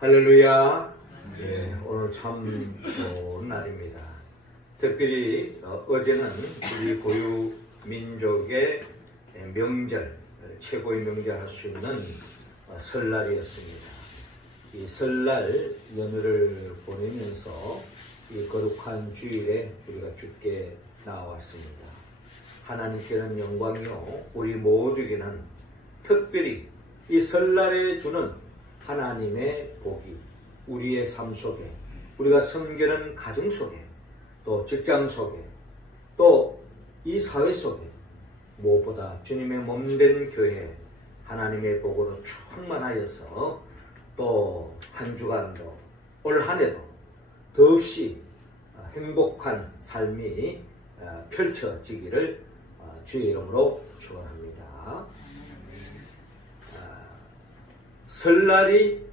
할렐루야. 네, 오늘 참 좋은 날입니다. 특별히 어제는 우리 고유 민족의 명절, 최고의 명절 할 수 있는 설날이었습니다. 이 설날 연휴를 보내면서 이 거룩한 주일에 우리가 주께 나왔습니다. 하나님께는 영광이요, 우리 모두에게는 특별히 이 설날에 주는 하나님의 복이 우리의 삶 속에, 우리가 섬기는 가정 속에, 또 직장 속에, 또 이 사회 속에, 무엇보다 주님의 몸된 교회 하나님의 복으로 충만하여서 또 한 주간도 올 한 해도 더없이 행복한 삶이 펼쳐지기를 주의 이름으로 축원합니다. 설날이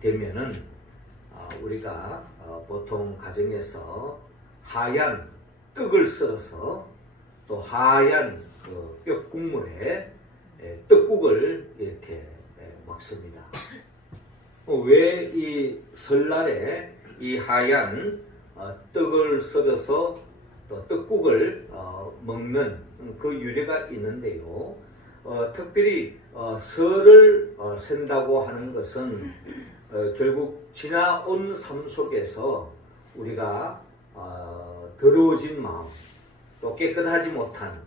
되면은 우리가 보통 가정에서 하얀 떡을 썰어서 또 하얀 그 뼈국물에 떡국을 이렇게 먹습니다. 왜 이 설날에 이 하얀 떡을 썰어서 또 떡국을 먹는 그 유래가 있는데요. 특별히 설을 센다고 하는 것은 결국 지나온 삶 속에서 우리가 더러워진 마음, 또 깨끗하지 못한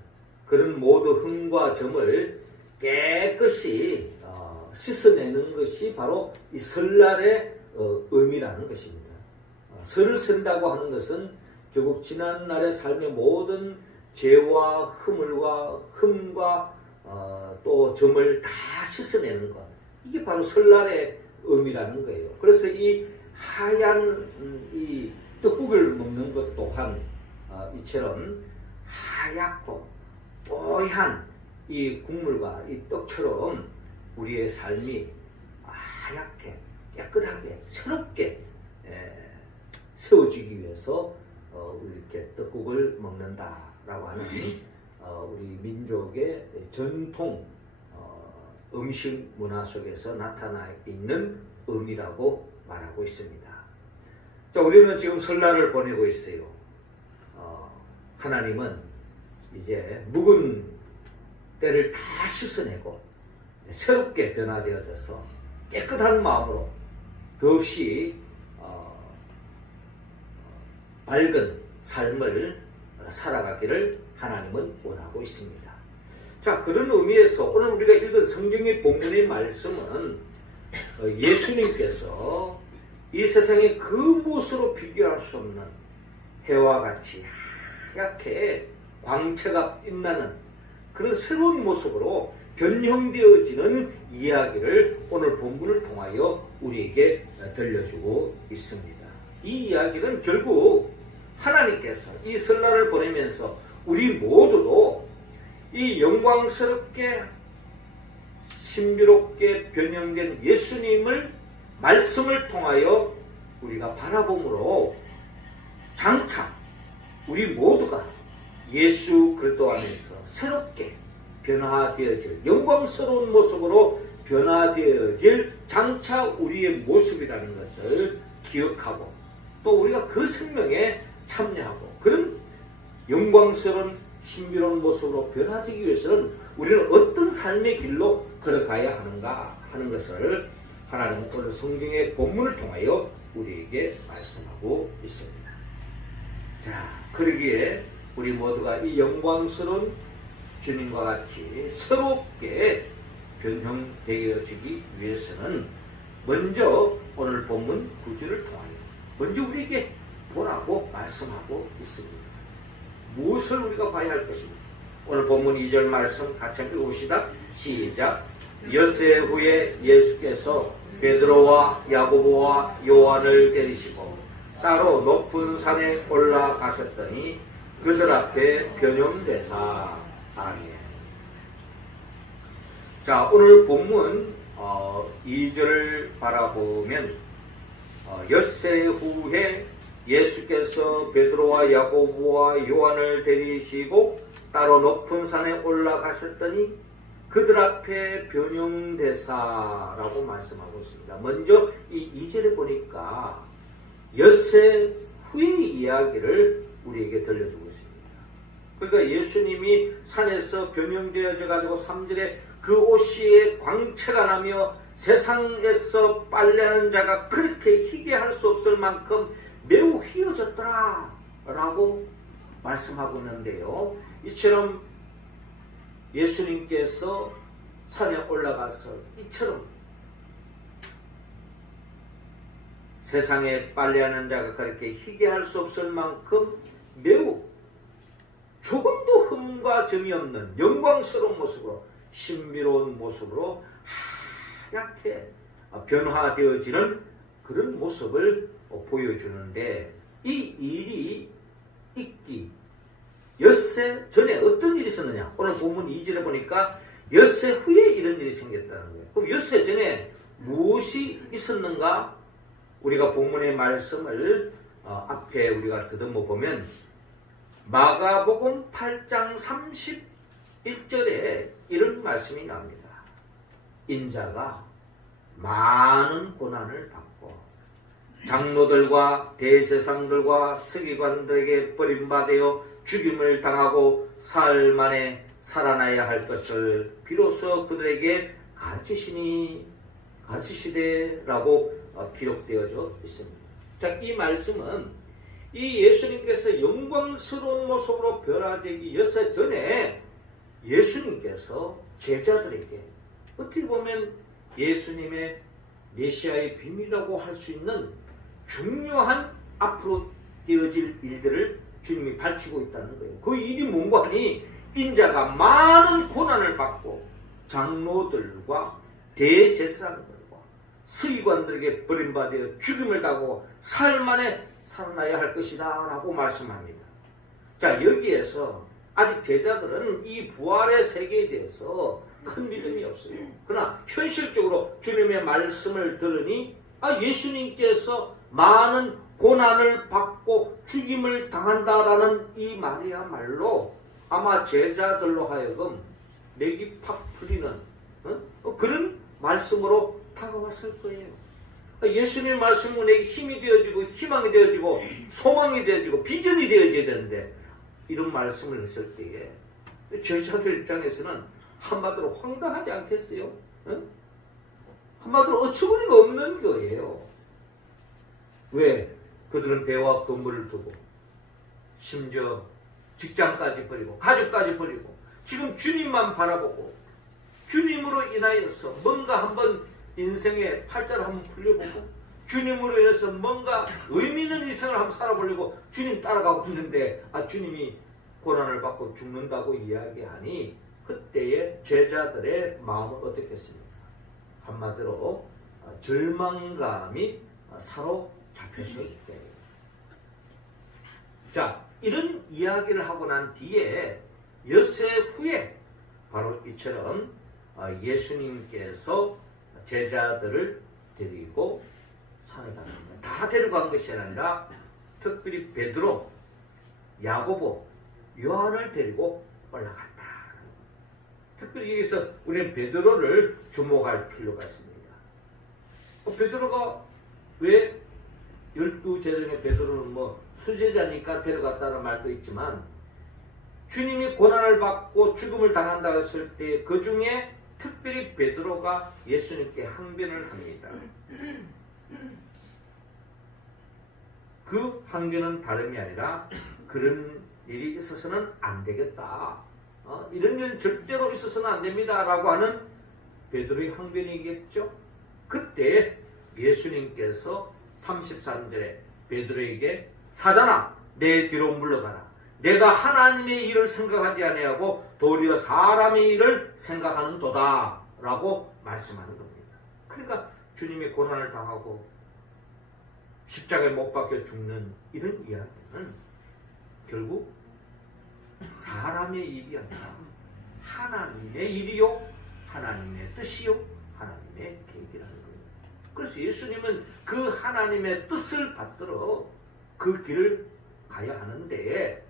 그런 모든 흠과 점을 깨끗이 씻어내는 것이 바로 이 설날의 의미라는 것입니다. 설을 센다고 하는 것은 결국 지난날의 삶의 모든 죄와 흠과 또 점을 다 씻어내는 것, 이게 바로 설날의 의미라는 거예요. 그래서 이 하얀 이 떡국을 먹는 것 또한 이처럼 하얗고 뽀얀 이 국물과 이 떡처럼 우리의 삶이 하얗게 깨끗하게 새롭게 세워지기 위해서 이렇게 떡국을 먹는다라고 하는 우리 민족의 전통 음식 문화 속에서 나타나 있는 의미라고 말하고 있습니다. 자, 우리는 지금 설날을 보내고 있어요. 하나님은 이제 묵은 때를 다 씻어내고 새롭게 변화되어져서 깨끗한 마음으로 더없이 밝은 삶을 살아가기를 하나님은 원하고 있습니다. 자, 그런 의미에서 오늘 우리가 읽은 성경의 본문의 말씀은 예수님께서 이 세상의 그 무엇으로 비교할 수 없는 해와 같이 하얗게 광채가 빛나는 그런 새로운 모습으로 변형되어지는 이야기를 오늘 본문을 통하여 우리에게 들려주고 있습니다. 이 이야기는 결국 하나님께서 이 설날을 보내면서 우리 모두도 이 영광스럽게 신비롭게 변형된 예수님을 말씀을 통하여 우리가 바라봄으로 장차 우리 모두가 예수 그리스도 안에서 새롭게 변화되어질 영광스러운 모습으로 변화되어질 장차 우리의 모습이라는 것을 기억하고 또 우리가 그 생명에 참여하고 그런 영광스러운 신비로운 모습으로 변화되기 위해서는 우리는 어떤 삶의 길로 걸어가야 하는가 하는 것을 하나님은 오늘 성경의 본문을 통하여 우리에게 말씀하고 있습니다. 자, 그러기에 우리 모두가 이 영광스러운 주님과 같이 새롭게 변형되어지기 위해서는 먼저 오늘 본문 구절을 통하여 먼저 우리에게 보라고 말씀하고 있습니다. 무엇을 우리가 봐야 할 것인지 오늘 본문 2절 말씀 같이 읽어봅시다. 시작. 엿새 후에 예수께서 베드로와 야고보와 요한을 데리시고 따로 높은 산에 올라가셨더니 그들 앞에 변형되사. 아멘. 자, 오늘 본문 2절을 바라보면 엿새 후에 예수께서 베드로와 야고보와 요한을 데리시고 따로 높은 산에 올라가셨더니 그들 앞에 변형대사라고 말씀하고 있습니다. 먼저 이 2절에 보니까 엿새 후의 이야기를 우리에게 들려주고 있습니다. 그러니까 예수님이 산에서 변형되어져 가지고 3절에 그 옷이 광채가 나며 세상에서 빨래하는 자가 그렇게 희게 할 수 없을 만큼 매우 휘어졌더라 라고 말씀하고 있는데요. 이처럼 예수님께서 산에 올라가서 이처럼 세상에 빨래하는 자가 그렇게 희게 할 수 없을 만큼 매우 조금도 흠과 점이 없는 영광스러운 모습으로 신비로운 모습으로 하얗게 변화되어지는 그런 모습을 보여주는데 이 일이 있기 엿새 전에 어떤 일이 있었느냐? 오늘 본문 2절에 보니까 엿새 후에 이런 일이 생겼다는 거예요. 그럼 엿새 전에 무엇이 있었는가? 우리가 본문의 말씀을 앞에 우리가 더듬어 보면 마가복음 8장 31절에 이런 말씀이 나옵니다. 인자가 많은 고난을 받고 장로들과 대제사장들과 서기관들에게 버림받아 죽임을 당하고 사흘 만에 살아나야 할 것을 비로소 그들에게 가르치시되라고 기록되어져 있습니다. 자, 이 말씀은 이 예수님께서 영광스러운 모습으로 변화되기 엿새 전에 예수님께서 제자들에게 어떻게 보면 예수님의 메시아의 비밀이라고 할 수 있는 중요한 앞으로 되어질 일들을 주님이 밝히고 있다는 거예요. 그 일이 뭔가 하니 인자가 많은 고난을 받고 장로들과 대제사장들과 서기관들에게 버림받아 죽임을 당하고 사흘 만에 살아나야 할 것이다 라고 말씀합니다. 자, 여기에서 아직 제자들은 이 부활의 세계에 대해서 큰 믿음이 없어요. 그러나 현실적으로 주님의 말씀을 들으니 예수님께서 많은 고난을 받고 죽임을 당한다라는 이 말이야말로 아마 제자들로 하여금 맥이 팍 풀리는 그런 말씀으로 다가왔을 거예요. 예수님의 말씀은 내게 힘이 되어지고 희망이 되어지고 소망이 되어지고 비전이 되어져야 되는데 이런 말씀을 했을 때에 제자들 입장에서는 한마디로 황당하지 않겠어요? 한마디로 어처구니가 없는 거예요. 왜? 그들은 배와 건물을 두고 심지어 직장까지 버리고 가족까지 버리고 지금 주님만 바라보고 주님으로 인하여서 뭔가 한번 인생의 팔자를 한번 풀려보고 주님으로 인해서 뭔가 의미 있는 인생을 한번 살아보려고 주님 따라가고 있는데 주님이 고난을 받고 죽는다고 이야기하니 그때의 제자들의 마음은 어떻겠습니까? 한마디로 절망감이 사로잡혀서 있대요. 자, 이런 이야기를 하고 난 뒤에 엿새 후에 바로 이처럼 예수님께서 제자들을 데리고 산에 갔습니다. 다 데려간 것이 아니라 특별히 베드로, 야고보, 요한을 데리고 올라갔다. 특별히 여기서 우리는 베드로를 주목할 필요가 있습니다. 베드로가 왜 12제자 중에 베드로는 수제자니까 데려갔다는 말도 있지만 주님이 고난을 받고 죽음을 당한다 했을 때 그 중에 특별히 베드로가 예수님께 항변을 합니다. 그 항변은 다름이 아니라 그런 일이 있어서는 안 되겠다. 이런 일은 절대로 있어서는 안 됩니다. 라고 하는 베드로의 항변이겠죠. 그때 예수님께서 33절에 베드로에게 사단아 내 뒤로 물러가라. 내가 하나님의 일을 생각하지 아니하고 도리어 사람의 일을 생각하는 도다 라고 말씀하는 겁니다. 그러니까 주님이 고난을 당하고 십자가에 못 박혀 죽는 이런 이야기는 결국 사람의 일이 아니라 하나님의 일이요 하나님의 뜻이요 하나님의 계획이라는 거예요. 그래서 예수님은 그 하나님의 뜻을 받들어 그 길을 가야 하는데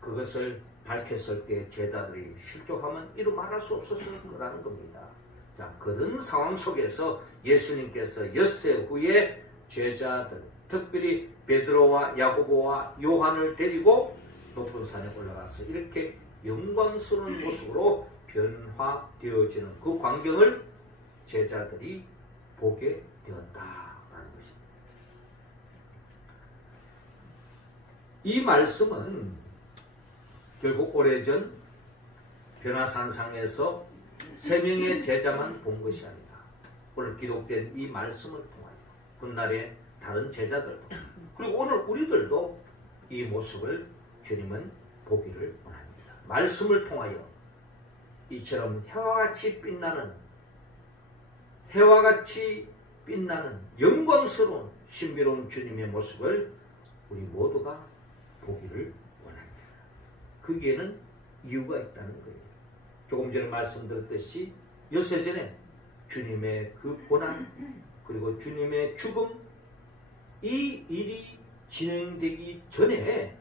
그것을 밝혔을 때 제자들이 실족하면 이루 말할 수 없었을 거라는 겁니다. 자, 그런 상황 속에서 예수님께서 엿새 후에 제자들, 특별히 베드로와 야고보와 요한을 데리고 높은 산에 올라가서 이렇게 영광스러운 모습으로 변화되어지는 그 광경을 제자들이 보게 되었다라는 것입니다. 이 말씀은 결국 오래전 변화산상에서 3명의 제자만 본 것이 아니라 오늘 기록된 이 말씀을 통하여 훗날의 다른 제자들도 그리고 오늘 우리들도 이 모습을 주님은 보기를 원합니다. 말씀을 통하여 이처럼 해와같이 빛나는 영광스러운 신비로운 주님의 모습을 우리 모두가 보기를 원합니다. 거기에는 이유가 있다는 거예요. 조금 전에 말씀드렸듯이 엿새 전에 주님의 그 고난 그리고 주님의 죽음 이 일이 진행되기 전에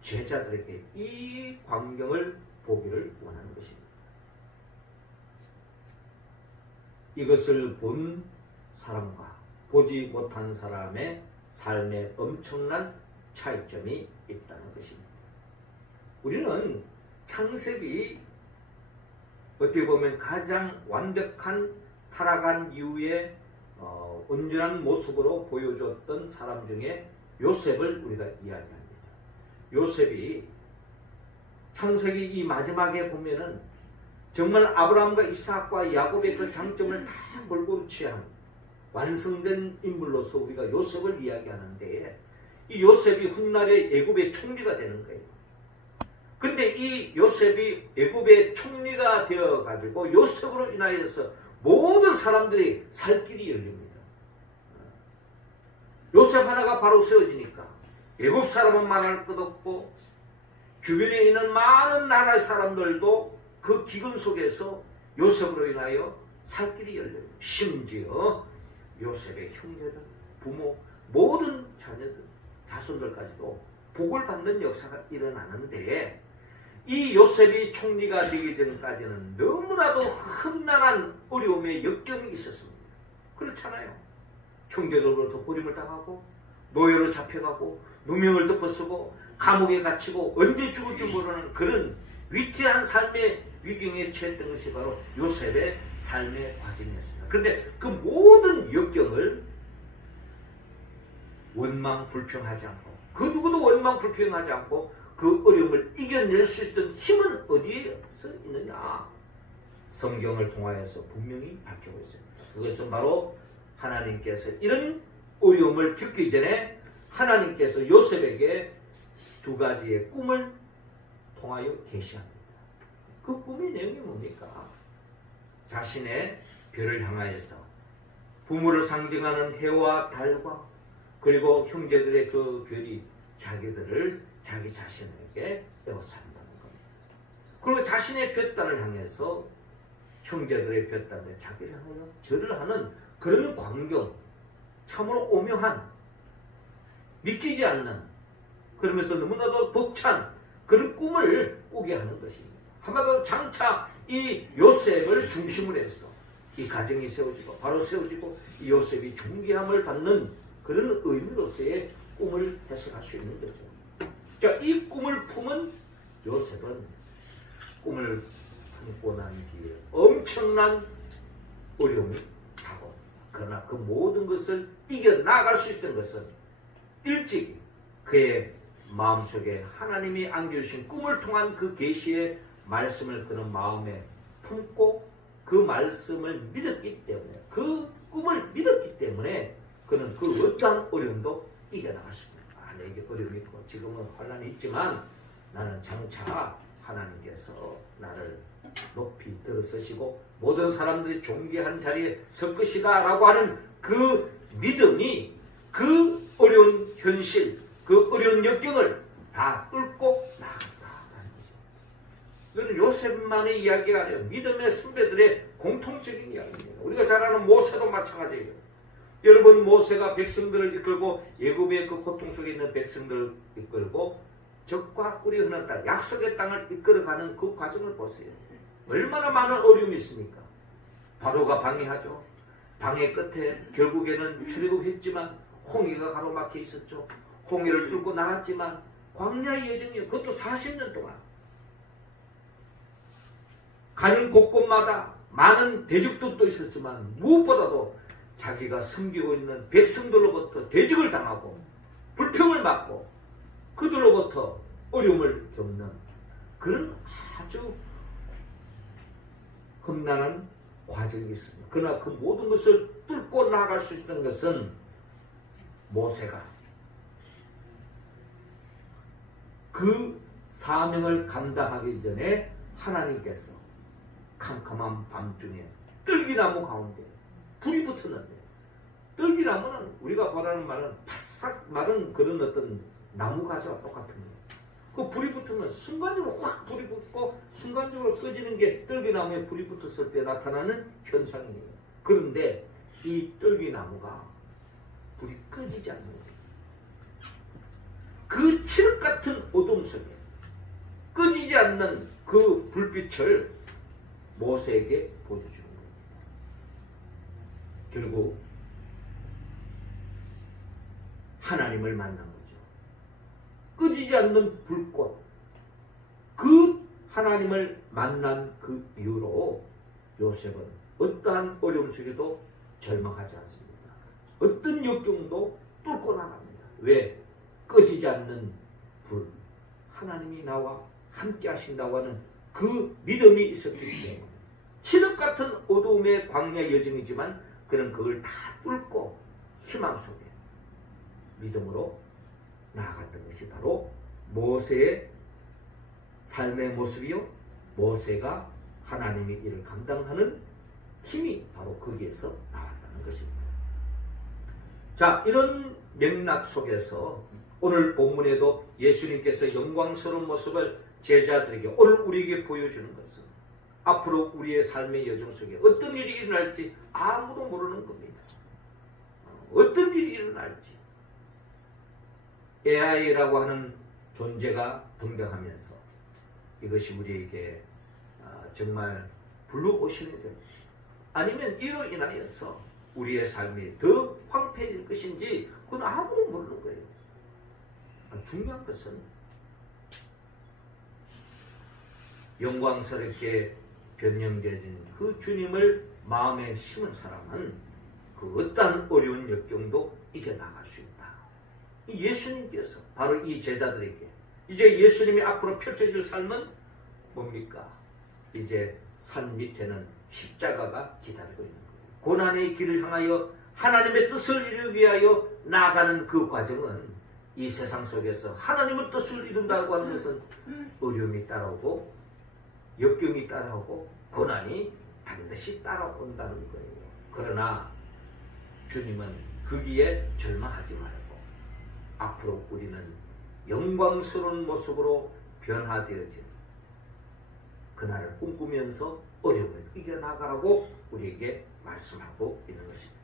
제자들에게 이 광경을 보기를 원하는 것입니다. 이것을 본 사람과 보지 못한 사람의 삶에 엄청난 차이점이 있다는 것입니다. 우리는 창세기 어떻게 보면 가장 완벽한 타락한 이후에 온전한 모습으로 보여줬던 사람 중에 요셉을 우리가 이야기합니다. 요셉이 창세기 이 마지막에 보면은 정말 아브라함과 이삭과 야곱의 그 장점을 다 골고루 취한 완성된 인물로서 우리가 요셉을 이야기하는데 이 요셉이 훗날에 애굽의 총리가 되는 거예요. 근데 이 요셉이 애굽의 총리가 되어가지고 요셉으로 인하여서 모든 사람들이 살 길이 열립니다. 요셉 하나가 바로 세워지니까 애굽 사람은 말할 것 없고 주변에 있는 많은 나라의 사람들도 그 기근 속에서 요셉으로 인하여 살 길이 열려요. 심지어 요셉의 형제들, 부모, 모든 자녀들, 자손들까지도 복을 받는 역사가 일어나는데 이 요셉이 총리가 되기 전까지는 너무나도 험난한 어려움의 역경이 있었습니다. 그렇잖아요. 형제들로부터 버림을 당하고 노예로 잡혀가고 누명을 덮어쓰고 감옥에 갇히고 언제 죽을 줄 모르는 그런 위태한 삶의 위경에 처했던 것이 바로 요셉의 삶의 과정이었습니다. 그런데 그 모든 역경을 원망불평하지 않고 그 누구도 원망불평하지 않고 그 어려움을 이겨낼 수 있던 힘은 어디에서 있느냐? 성경을 통하여서 분명히 밝히고 있습니다. 그것은 바로 하나님께서 이런 어려움을 겪기 전에 하나님께서 요셉에게 2가지의 꿈을 통하여 계시합니다. 그 꿈의 내용이 뭡니까? 자신의 별을 향하여서 부모를 상징하는 해와 달과 그리고 형제들의 그 별이 자기들을 자기 자신에게 에워싼다는 겁니다. 그리고 자신의 볕단을 향해서 형제들의 볕단에 자기를 향하여 절을 하는 그런 광경, 참으로 오묘한, 믿기지 않는, 그러면서 너무나도 벅찬 그런 꿈을 꾸게 하는 것입니다. 한마디로 장차 이 요셉을 중심으로 해서 이 가정이 세워지고 바로 세워지고 이 요셉이 존귀함을 받는 그런 의미로서의 꿈을 해석할 수 있는 거죠. 자, 이 꿈을 품은 요셉은 꿈을 품고 난 뒤에 엄청난 어려움이 다가옵니다. 그러나 그 모든 것을 이겨나갈 수 있던 것은 일찍 그의 마음속에 하나님이 안겨주신 꿈을 통한 그 계시의 말씀을 그는 마음에 품고 그 말씀을 믿었기 때문에 그 꿈을 믿었기 때문에 그는 그 어떠한 어려움도 이겨나갔습니다. 내게 어려움이 있고 지금은 환난이 있지만 나는 장차 하나님께서 나를 높이 들어서시고 모든 사람들이 존귀한 자리에 설 것이다 라고 하는 그 믿음이 그 어려운 현실, 그 어려운 역경을 다 뚫고 나간다는 거죠. 이거는 요셉만의 이야기가 아니에요. 믿음의 선배들의 공통적인 이야기입니다. 우리가 잘 아는 모세도 마찬가지예요. 여러분, 모세가 백성들을 이끌고 애굽의 그 고통 속에 있는 백성들을 이끌고 적과 꿀이 흐르는 땅, 약속의 땅을 이끌어가는 그 과정을 보세요. 얼마나 많은 어려움이 있습니까? 바로가 방해하죠. 방해 끝에 결국에는 출애굽했지만 홍해가 가로막혀 있었죠. 홍해를 뚫고 나갔지만 광야의 여정이요. 그것도 40년 동안. 가는 곳곳마다 많은 대적들도 있었지만 무엇보다도 자기가 섬기고 있는 백성들로부터 대적을 당하고 불평을 받고 그들로부터 어려움을 겪는 그런 아주 험난한 과정이 있습니다. 그러나 그 모든 것을 뚫고 나아갈 수 있는 것은 모세가 그 사명을 감당하기 전에 하나님께서 캄캄한 밤중에 뜰기나무 가운데 불이 붙었는데, 뜰기나무는 우리가 말하는 말은 바싹 마른 그런 어떤 나무 가지와 똑같은 거예요. 그 불이 붙으면 순간적으로 확 불이 붙고 순간적으로 꺼지는 게 뜰기나무에 불이 붙었을 때 나타나는 현상이에요. 그런데 이 뜰기나무가 불이 꺼지지 않는 거예요. 그 칠흑 같은 어둠 속에 꺼지지 않는 그 불빛을 모세에게 보여주는 거예요. 결국 하나님을 만난 거죠. 꺼지지 않는 불꽃, 그 하나님을 만난 그 이후로 요셉은 어떠한 어려움 속에도 절망하지 않습니다. 어떤 역경도 뚫고 나갑니다. 왜? 꺼지지 않는 불, 하나님이 나와 함께 하신다고 하는 그 믿음이 있었기 때문에 칠흑 같은 어두움의 광야 여정이지만 그는 그걸 다 뚫고 희망 속에 믿음으로 나아갔던 것이 바로 모세의 삶의 모습이요, 모세가 하나님의 일을 감당하는 힘이 바로 거기에서 나왔다는 것입니다. 자, 이런 맥락 속에서 오늘 본문에도 예수님께서 영광스러운 모습을 제자들에게, 오늘 우리에게 보여주는 것은 앞으로 우리의 삶의 여정 속에 어떤 일이 일어날지 아무도 모르는 겁니다. 어떤 일이 일어날지. AI라고 하는 존재가 등장하면서 이것이 우리에게 정말 불러오시는 건지, 아니면 이로 인하여서 우리의 삶이 더 황폐해질 것인지 그건 아무도 모르는 거예요. 중요한 것은 영광스럽게 변형되는 그 주님을 마음에 심은 사람은 그 어떠한 어려운 역경도 이겨나갈 수 있다. 예수님께서 바로 이 제자들에게 이제 예수님이 앞으로 펼쳐질 삶은 뭡니까? 이제 산 밑에는 십자가가 기다리고 있는 거예요. 고난의 길을 향하여 하나님의 뜻을 이루기 위하여 나아가는 그 과정은 이 세상 속에서 하나님의 뜻을 이룬다고 하는 것은 어려움이 따라오고 역경이 따라오고 고난이 반드시 따라온다는 거예요. 그러나 주님은 거기에 절망하지 말고 앞으로 우리는 영광스러운 모습으로 변화되어진 그날을 꿈꾸면서 어려움을 이겨나가라고 우리에게 말씀하고 있는 것입니다.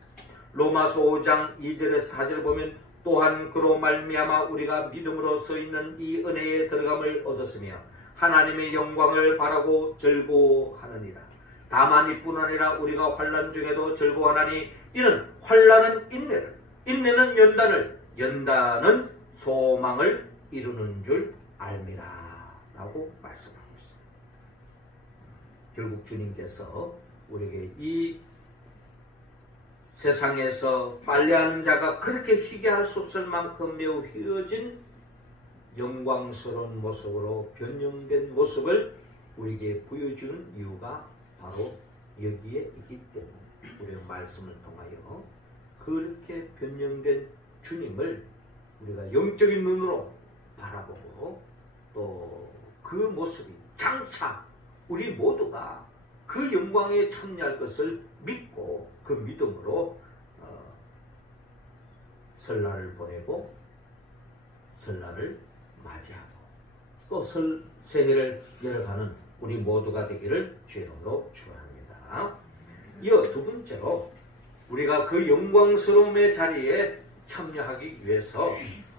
로마서 5장 2절에서 4절을 보면 또한 그로 말미암아 우리가 믿음으로 서 있는 이 은혜에 들어감을 얻었으며 하나님의 영광을 바라고 즐거워하느니라. 다만 이뿐 아니라 우리가 환난 중에도 즐거워하나니 이는 환난은 인내를, 인내는 연단을, 연단은 소망을 이루는 줄 알미라 라고 말씀하고 있습니다. 결국 주님께서 우리에게 이 세상에서 빨래하는 자가 그렇게 희귀할 수 없을 만큼 매우 휘어진 영광스러운 모습으로 변형된 모습을 우리에게 보여주는 이유가 바로 여기에 있기 때문에 우리는 말씀을 통하여 그렇게 변형된 주님을 우리가 영적인 눈으로 바라보고 또 그 모습이 장차 우리 모두가 그 영광에 참여할 것을 믿고 그 믿음으로 설날을 보내고 설날을 맞이하고 또 새해를 열어가는 우리 모두가 되기를 주의 이름으로 축원합니다. 이어 두 번째로 우리가 그 영광스러움의 자리에 참여하기 위해서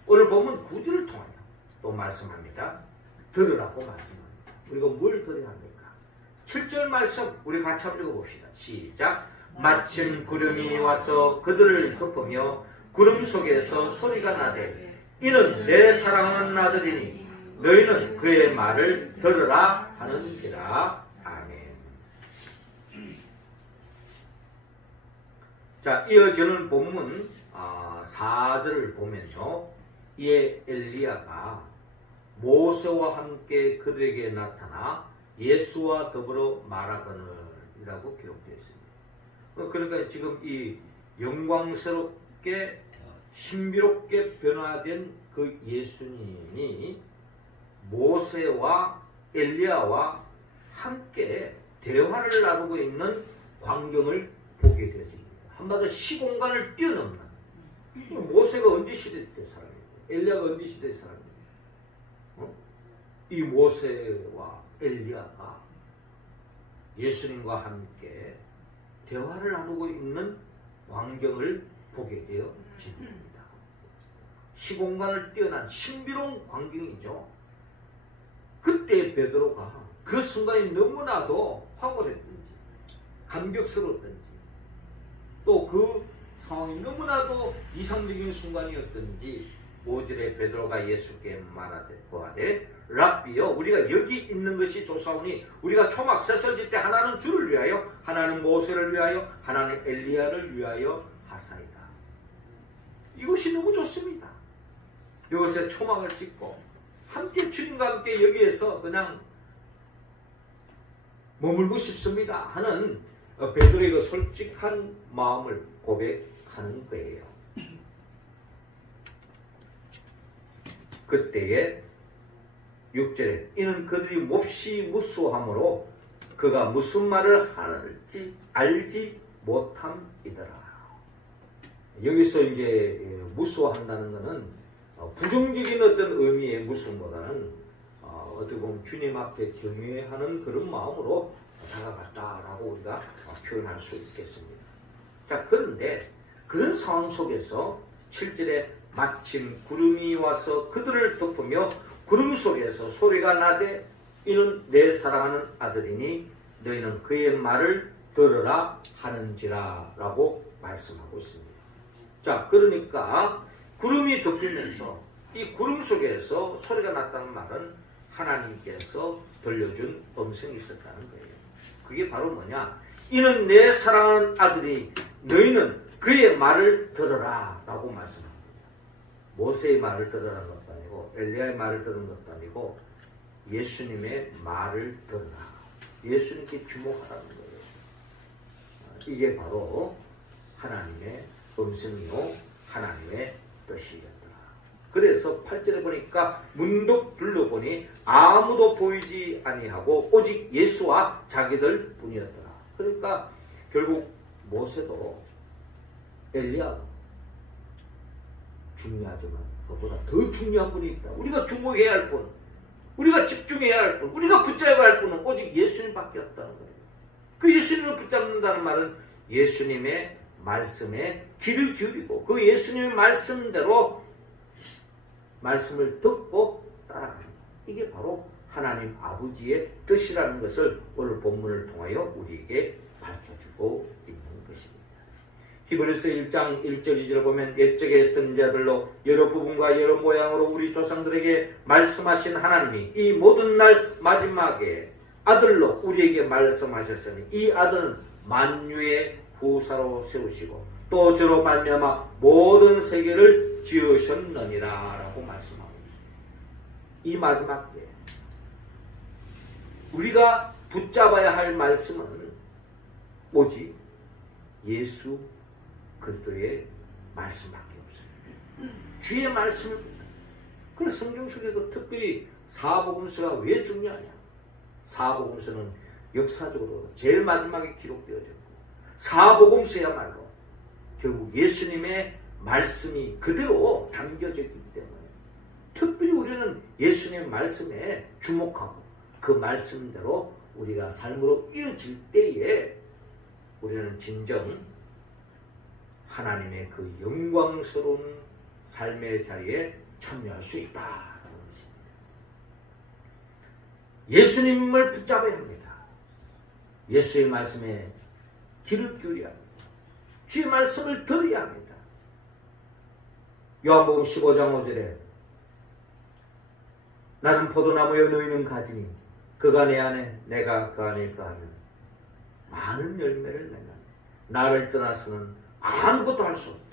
오늘 보면 9절을 통하여 또 말씀합니다. 들으라고 말씀합니다. 우리가 뭘 들어야 합니까? 7절 말씀 우리 같이 한번 읽어봅시다. 시작. 마침 구름이 와서 그들을 덮으며 구름 속에서 소리가 나되 이는 내 사랑하는 아들이니 너희는 그의 말을 들으라 하는지라. 아멘. 자, 이어지는 본문 4절을 보면요, 이에 엘리야가 모세와 함께 그들에게 나타나 예수와 더불어 말하거늘이라고 기록되어 있습니다. 그러니까 지금 이 영광스럽게 신비롭게 변화된 그 예수님이 모세와 엘리야와 함께 대화를 나누고 있는 광경을 보게 되어집니다. 한마디로 시공간을 뛰어넘는. 모세가 언제 시대 때 사람이고 엘리야가 언제 시대 사람이고, 이 모세와 엘리야가 예수님과 함께 대화를 나누고 있는 광경을 보게 되어집니다. 시공간을 뛰어난 신비로운 광경이죠. 그때 베드로가 그 순간이 너무나도 황홀했든지 감격스러웠든지 또 그 상황이 너무나도 이상적인 순간이었든지 5절에 베드로가 예수께 말하되 보아되 랍비여 우리가 여기 있는 것이 좋사오니 우리가 초막 셋을 짓 때 하나는 주를 위하여 하나는 모세를 위하여 하나는 엘리야를 위하여 하사이다. 이것이 너무 좋습니다. 이것에 초막을 짓고 함께 주님과 함께 여기에서 그냥 머물고 싶습니다 하는 베드로의 그 솔직한 마음을 고백하는 거예요. 그때에 6절에 이는 그들이 몹시 무수함으로 그가 무슨 말을 할지 알지 못함이더라. 여기서 이제 무수한다는 것은 부정적인 어떤 의미의 무수보다는 어떻게 보면 주님 앞에 경외하는 그런 마음으로 다가갔다라고 우리가 표현할 수 있겠습니다. 자, 그런데 그런 상황 속에서 7절에 마침 구름이 와서 그들을 덮으며 구름 속에서 소리가 나되 이는 내 사랑하는 아들이니 너희는 그의 말을 들으라 하는지라 라고 말씀하고 있습니다. 자, 그러니까 구름이 덮이면서 이 구름 속에서 소리가 났다는 말은 하나님께서 들려준 음성이 있었다는 거예요. 그게 바로 뭐냐? 이는 내 사랑하는 아들이 너희는 그의 말을 들으라 라고 말씀합니다. 모세의 말을 들으라는 것도 아니고 엘리야의 말을 들은 것도 아니고 예수님의 말을 들으라. 예수님께 주목하라는 거예요. 이게 바로 하나님의 음성이요 하나님의 뜻이었더라. 그래서 8절에 보니까 문득 둘러보니 아무도 보이지 아니하고 오직 예수와 자기들 뿐이었더라. 그러니까 결국 모세도 엘리야도 중요하지만 그보다 더 중요한 분이 있다. 우리가 주목해야 할 분, 우리가 집중해야 할 분, 우리가 붙잡아야 할 분은 오직 예수님밖에 없다는 거예요. 그 예수님을 붙잡는다는 말은 예수님의 말씀에 귀를 기울이고 그 예수님의 말씀대로 말씀을 듣고 따라가는, 이게 바로 하나님 아버지의 뜻이라는 것을 오늘 본문을 통하여 우리에게 밝혀주고 있는 것입니다. 히브리서 1장 1절 2절을 보면 옛적의 선지자들로 여러 부분과 여러 모양으로 우리 조상들에게 말씀하신 하나님이 이 모든 날 마지막에 아들로 우리에게 말씀하셨으니 이 아들은 만유의 후사로 세우시고 또 저로 말미암아 모든 세계를 지으셨느니라 라고 말씀하고 있습니다. 이 마지막 때 우리가 붙잡아야 할 말씀은 오직 예수 그리스도의 말씀밖에 없어요. 주의 말씀입니다. 그래서 성경 속에도 특별히 사복음서가 왜 중요하냐? 사복음서는 역사적으로 제일 마지막에 기록되어졌고 사복음서야말로 결국 예수님의 말씀이 그대로 담겨져 있기 때문에 특별히 우리는 예수님의 말씀에 주목하고 그 말씀대로 우리가 삶으로 이어질 때에 우리는 진정 하나님의 그 영광스러운 삶의 자리에 참여할 수 있다는 것입니다. 예수님을 붙잡아야 합니다. 예수의 말씀에 귀를 기울여야 합니다. 주의 말씀을 들어야 합니다. 요한복음 15장 5절에 나는 포도나무여 너희는 가지니 그가 내 안에 내가 그 안에 거하면 많은 열매를 맺는 나를 떠나서는 아무것도 할 수 없다.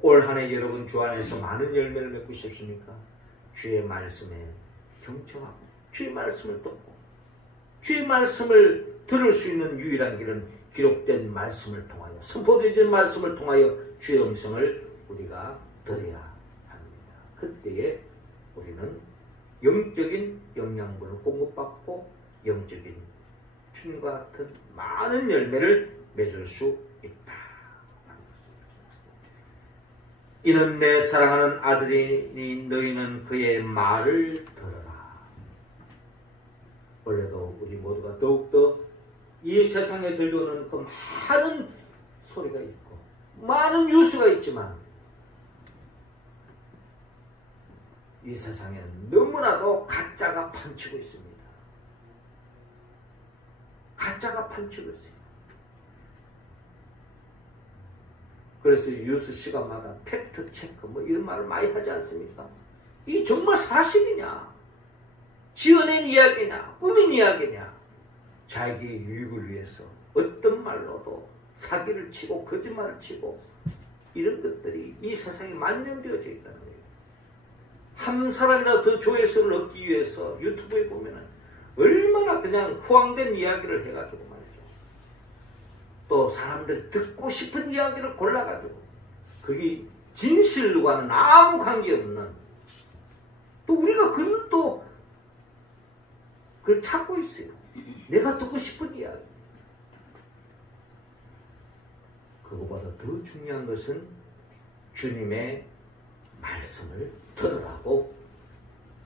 올 한 해 여러분 주 안에서 많은 열매를 맺고 싶습니까? 주의 말씀에 경청하고 주의 말씀을 듣고 주의 말씀을 들을 수 있는 유일한 길은 기록된 말씀을 통하여 선포되어진 말씀을 통하여 주의 음성을 우리가 들어야 합니다. 그때에 우리는 영적인 영양분을 공급받고 영적인 주님과 같은 많은 열매를 맺을 수 있다. 이는 내 사랑하는 아들이니 너희는 그의 말을 들어라. 원래도 우리 모두가 더욱더 이 세상에 들려오는 그 많은 소리가 있고 많은 뉴스가 있지만 이 세상에는 너무나도 가짜가 판치고 있습니다. 가짜가 판치고 있어요. 그래서 뉴스 시간마다 팩트 체크 뭐 이런 말을 많이 하지 않습니까? 이 정말 사실이냐? 지어낸 이야기냐? 꾸민 이야기냐? 자기 유익을 위해서 어떤 말로도 사기를 치고 거짓말을 치고 이런 것들이 이 세상에 만연되어져 있다는 거예요. 한 사람이라도 더 조회수를 얻기 위해서 유튜브에 보면은 얼마나 그냥 후황된 이야기를 해가지고 말이죠. 또 사람들이 듣고 싶은 이야기를 골라가지고 그게 진실과는 아무 관계없는 또 우리가 그걸 찾고 있어요. 내가 듣고 싶은 이야기. 그거보다 더 중요한 것은 주님의 말씀을 들으라고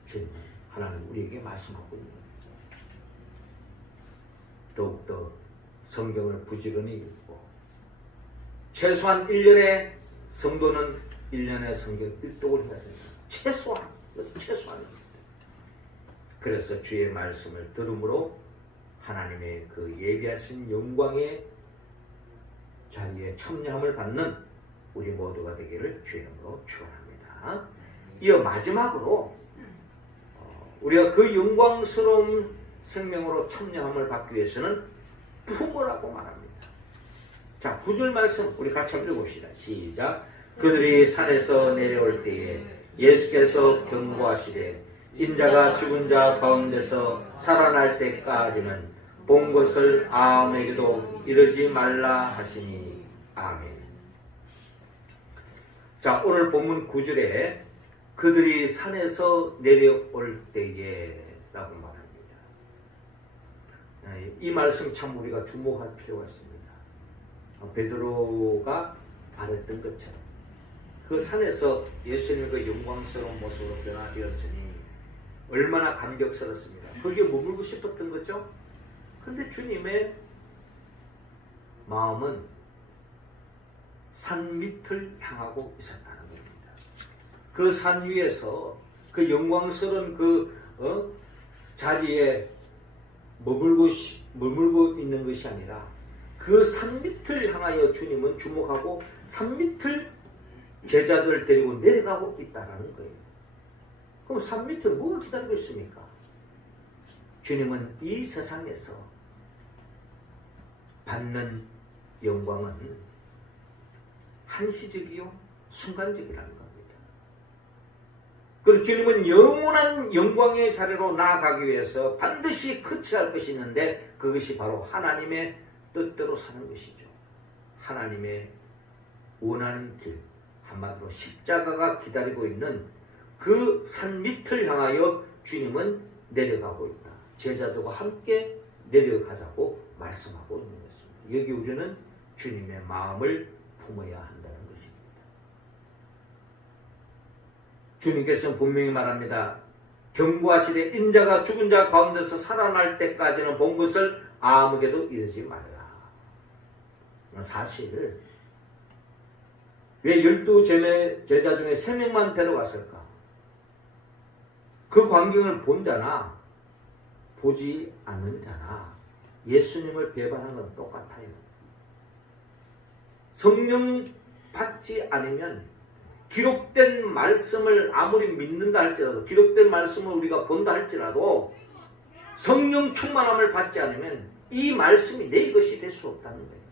주님 하나님 우리에게 말씀하고 있는 거예요. 더욱더 성경을 부지런히 읽고 최소한 1년에 성도는 1년에 성경 1독을 해야 됩니다. 최소한 그래서 주의 말씀을 들음으로 하나님의 그 예비하신 영광의 자리에 참여함을 받는 우리 모두가 되기를 주의 이름으로 축원합니다. 이어 마지막으로 우리가 그 영광스러운 생명으로 참여함을 받기 위해서는 품으라고 말합니다. 자, 9절 말씀 우리 같이 한번 읽어봅시다. 시작. 그들이 산에서 내려올 때에 예수께서 경고하시되 인자가 죽은 자 가운데서 살아날 때까지는 본 것을 아무에게도 이르지 말라 하시니 아멘. 자, 오늘 본문 9절에 그들이 산에서 내려올 때에 라고 말합니다. 이 말씀 참 우리가 주목할 필요가 있습니다. 베드로가 말했던 것처럼 그 산에서 예수님의 그 영광스러운 모습으로 변화되었으니 얼마나 감격스럽습니다. 거기에 머물고 싶었던 거죠. 그런데 주님의 마음은 산 밑을 향하고 있었다는 겁니다. 그 산 위에서 그 영광스러운 그 자리에 머물고 있는 것이 아니라 그 산 밑을 향하여 주님은 주목하고 산 밑을 제자들을 데리고 내려가고 있다는 거예요. 그럼 산 밑에 뭐가 기다리고 있습니까? 주님은 이 세상에서 받는 영광은 한시적이요 순간적이라는 겁니다. 그래서 주님은 영원한 영광의 자리로 나아가기 위해서 반드시 거쳐야 할 것이 있는데 그것이 바로 하나님의 뜻대로 사는 것이죠. 하나님의 원하는 길, 한마디로 십자가가 기다리고 있는 그 산 밑을 향하여 주님은 내려가고 있다. 제자들과 함께 내려가자고 말씀하고 있는 것입니다. 여기 우리는 주님의 마음을 품어야 한다는 것입니다. 주님께서는 분명히 말합니다. 경고하시되 인자가 죽은 자 가운데서 살아날 때까지는 본 것을 아무에게도 이르지 말라. 사실 왜 12 제자 중에 3명만 데려갔을까? 그 광경을 본 자나 보지 않는 자나 예수님을 배반하는 건 똑같아요. 성령 받지 않으면 기록된 말씀을 아무리 믿는다 할지라도, 기록된 말씀을 우리가 본다 할지라도 성령 충만함을 받지 않으면 이 말씀이 내 것이 될 수 없다는 거예요.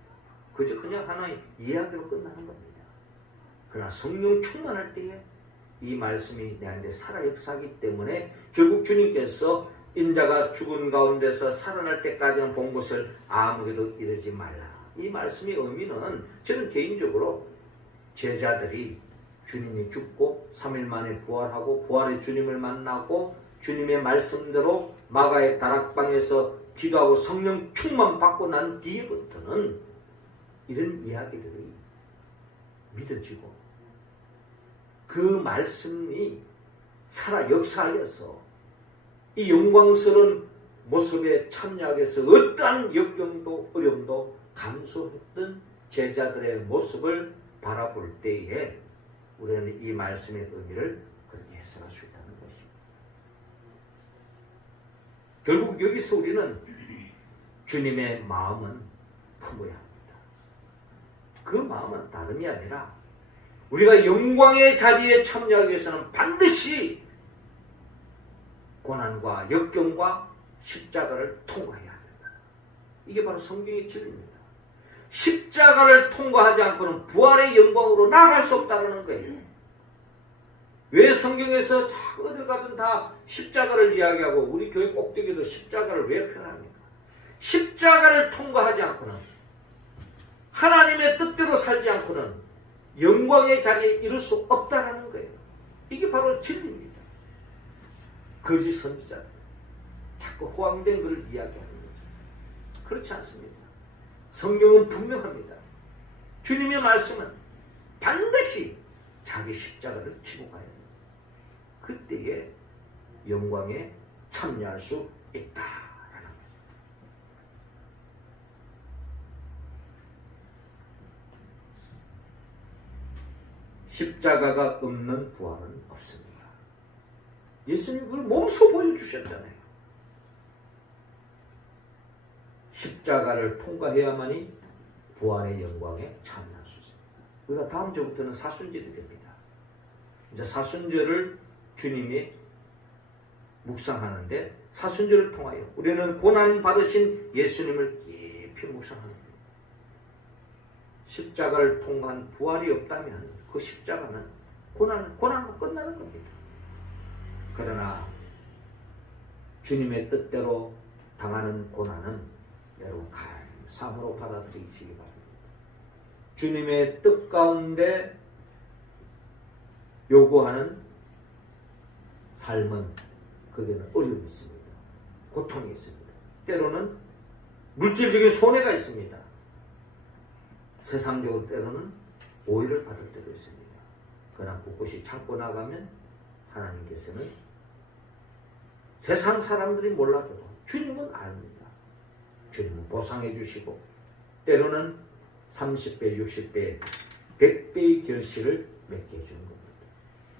그저 그냥 하나의 이야기로 끝나는 겁니다. 그러나 성령 충만할 때에 이 말씀이 내 안에 살아 역사하기 때문에 결국 주님께서 인자가 죽은 가운데서 살아날 때까지는 본 것을 아무에게도 이르지 말라. 이 말씀의 의미는 저는 개인적으로 제자들이 주님이 죽고 3일 만에 부활하고 부활의 주님을 만나고 주님의 말씀대로 마가의 다락방에서 기도하고 성령 충만 받고 난 뒤부터는 이런 이야기들이 믿어지고 그 말씀이 살아 역사하여서 이 영광스러운 모습에 참여하기 위해서 어떠한 역경도 어려움도 감수했던 제자들의 모습을 바라볼 때에 우리는 이 말씀의 의미를 그렇게 해석할 수 있다는 것입니다. 결국 여기서 우리는 주님의 마음은 품어야 합니다. 그 마음은 다름이 아니라 우리가 영광의 자리에 참여하기 위해서는 반드시 고난과 역경과 십자가를 통과해야 합니다. 이게 바로 성경의 진리입니다. 십자가를 통과하지 않고는 부활의 영광으로 나아갈 수 없다는 거예요. 왜 성경에서 어딜 가든 다 십자가를 이야기하고 우리 교회 꼭대기도 십자가를 왜 표현합니까? 십자가를 통과하지 않고는 하나님의 뜻대로 살지 않고는 영광의 자리에 이룰 수 없다는 거예요. 이게 바로 진리입니다. 거짓 선지자들 자꾸 호황된 것을 이야기하는 거죠. 그렇지 않습니다. 성경은 분명합니다. 주님의 말씀은 반드시 자기 십자가를 지고 가야 됩니다. 그때에 영광에 참여할 수 있다라는 것입니다. 십자가가 없는 부활은 없습니다. 예수님이 그걸 몸소 보여주셨잖아요. 십자가를 통과해야만이 부활의 영광에 참여할 수 있습니다. 우리가 다음 주부터는 사순절이 됩니다. 이제 사순절을 주님이 묵상하는데 사순절을 통하여 우리는 고난 받으신 예수님을 깊이 묵상합니다. 십자가를 통과한 부활이 없다면 그 십자가는 고난으로 끝나는 겁니다. 그러나 주님의 뜻대로 당하는 고난은 여러분 감사함으로 받아들이시기 바랍니다. 주님의 뜻 가운데 요구하는 삶은 거기에는 어려움이 있습니다. 고통이 있습니다. 때로는 물질적인 손해가 있습니다. 세상적으로 때로는 오해를 받을 때도 있습니다. 그러나 그것이 참고 나가면 하나님께서는 세상 사람들이 몰라줘도 주님은 압니다. 주님은 보상해 주시고 때로는 30배, 60배, 100배의 결실을 맺게 해주는 겁니다.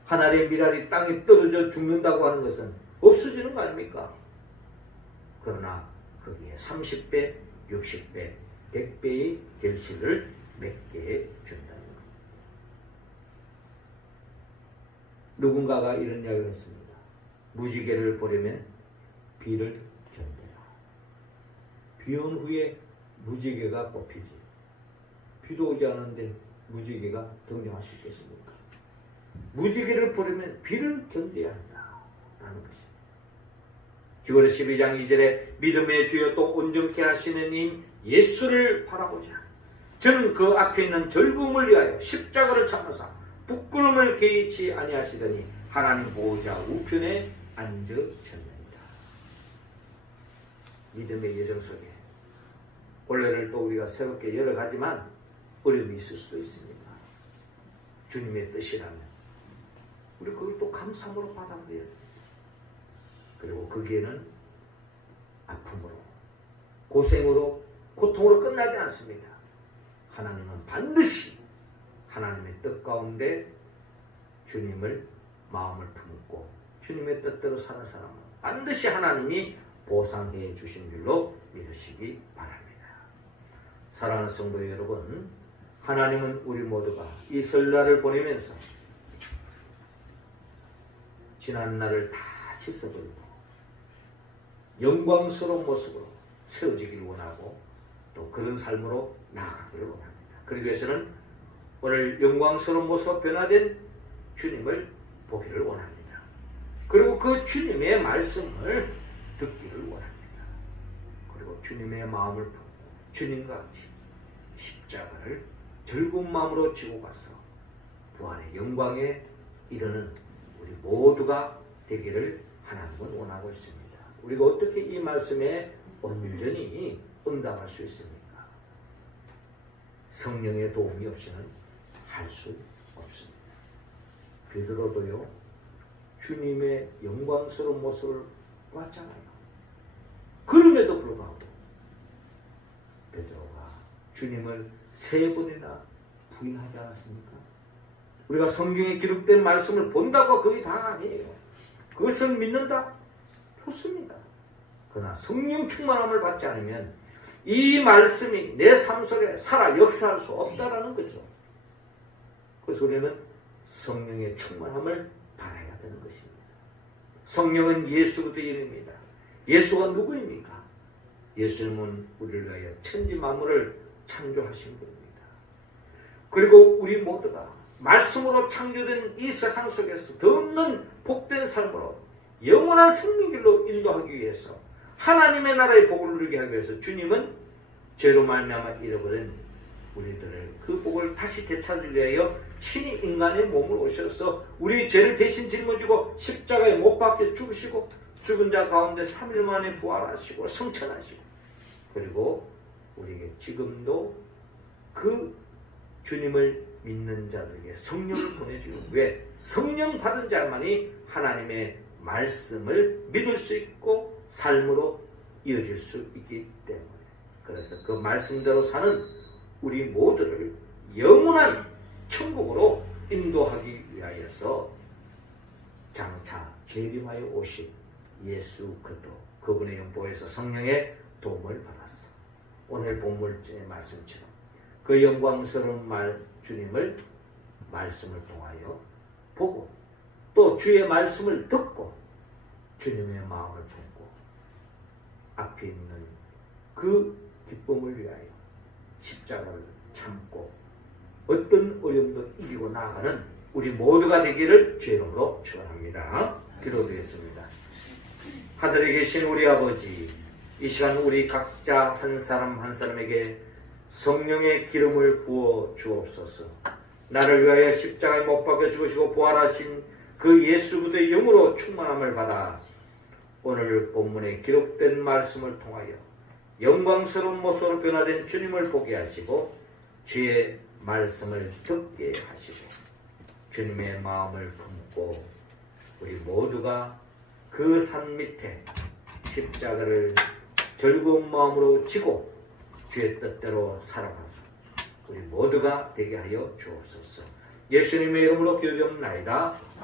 한 알의 밀알이 땅에 떨어져 죽는다고 하는 것은 없어지는 거 아닙니까? 그러나 거기에 30배, 60배, 100배의 결실을 맺게 해준다는 겁니다. 누군가가 이런 이야기를 했습니다. 무지개를 보려면 비를 견뎌라. 비 온 후에 무지개가 꽃피지. 비도 오지 않는데 무지개가 등장할 수 있겠습니까? 무지개를 보려면 비를 견뎌야 한다라는 것입니다. 기월 12장 2절에 믿음의 주여 또 온전케 하시는 임 예수를 바라보자. 저는 그 앞에 있는 즐거움을 위하여 십자가를 참으사 부끄러움을 개의치 아니하시더니 하나님 보호자 우편에 앉으셨느니라. 믿음의 예정 속에 올해를 또 우리가 새롭게 열어가지만 어려움이 있을 수도 있습니다. 주님의 뜻이라면 우리 그걸 또 감사함으로 받아들여야 됩니다. 그리고 거기에는 아픔으로 고생으로 고통으로 끝나지 않습니다. 하나님은 반드시 하나님의 뜻 가운데 주님을 마음을 품고 주님의 뜻대로 사는 사람은 반드시 하나님이 보상해 주신 줄로 믿으시기 바랍니다. 사랑하는 성도 여러분, 하나님은 우리 모두가 이 설날을 보내면서 지난 날을 다 씻어버리고 영광스러운 모습으로 세워지기를 원하고 또 그런 삶으로 나아가기를 원합니다. 그러기 위해서는 오늘 영광스러운 모습으로 변화된 주님을 보기를 원합니다. 그리고 그 주님의 말씀을 듣기를 원합니다. 그리고 주님의 마음을 품고 주님과 같이 십자가를 즐거운 마음으로 지고 가서 부활의 영광에 이르는 우리 모두가 되기를 하나님은 원하고 있습니다. 우리가 어떻게 이 말씀에 온전히 응답할 수 있습니까? 성령의 도움이 없이는 할 수 없습니다. 베드로도요, 주님의 영광스러운 모습을 봤잖아요. 그럼에도 불구하고 베드로가 주님을 3번이나 부인하지 않았습니까? 우리가 성경에 기록된 말씀을 본다고 그게 다 아니에요. 그것을 믿는다? 좋습니다. 그러나 성령 충만함을 받지 않으면 이 말씀이 내 삶 속에 살아 역사할 수 없다라는 거죠. 그래서 우리는 성령의 충만함을 받아야 되는 것입니다. 성령은 예수부터 이름입니다. 예수가 누구입니까? 예수님은 우리를 위하여 천지 만물을 창조하신 분입니다. 그리고 우리 모두가 말씀으로 창조된 이 세상 속에서 더 없는 복된 삶으로 영원한 생명길로 인도하기 위해서 하나님의 나라의 복을 누리게 하기 위해서 주님은 죄로 말미암아 잃어버린 우리들을 그 복을 다시 되찾기 위하여 친히 인간의 몸을 오셔서 우리 죄를 대신 짊어지고 십자가에 못 박혀 죽으시고 죽은 자 가운데 3일 만에 부활하시고 성천하시고 그리고 우리에게 지금도 그 주님을 믿는 자들에게 성령을 보내주고 왜? 성령 받은 자만이 하나님의 말씀을 믿을 수 있고 삶으로 이어질 수 있기 때문에 그래서 그 말씀대로 사는 우리 모두를 영원한 천국으로 인도하기 위하여서 장차 재림하여 오신 예수 그리스도 그분의 영보에서 성령의 도움을 받았어. 오늘 본문의 말씀처럼 그 영광스러운 주님을 말씀을 통하여 보고 또 주의 말씀을 듣고 주님의 마음을 품고 앞에 있는 그 기쁨을 위하여 십자가를 참고 어떤 어려움도 이기고 나아가는 우리 모두가 되기를 주의 이름으로 축원합니다. 기도드리겠습니다. 하늘에 계신 우리 아버지, 이 시간 우리 각자 한 사람 한 사람에게 성령의 기름을 부어 주옵소서. 나를 위하여 십자가에 못 박혀 죽으시고 부활하신 그 예수 그리스도의 영으로 충만함을 받아 오늘 본문에 기록된 말씀을 통하여 영광스러운 모습으로 변화된 주님을 보게 하시고 주의 말씀을 듣게 하시고 주님의 마음을 품고 우리 모두가 그 산 밑에 십자가를 즐거운 마음으로 지고 주의 뜻대로 살아가서 우리 모두가 되게 하여 주옵소서. 예수님의 이름으로 기도드리옵나이다.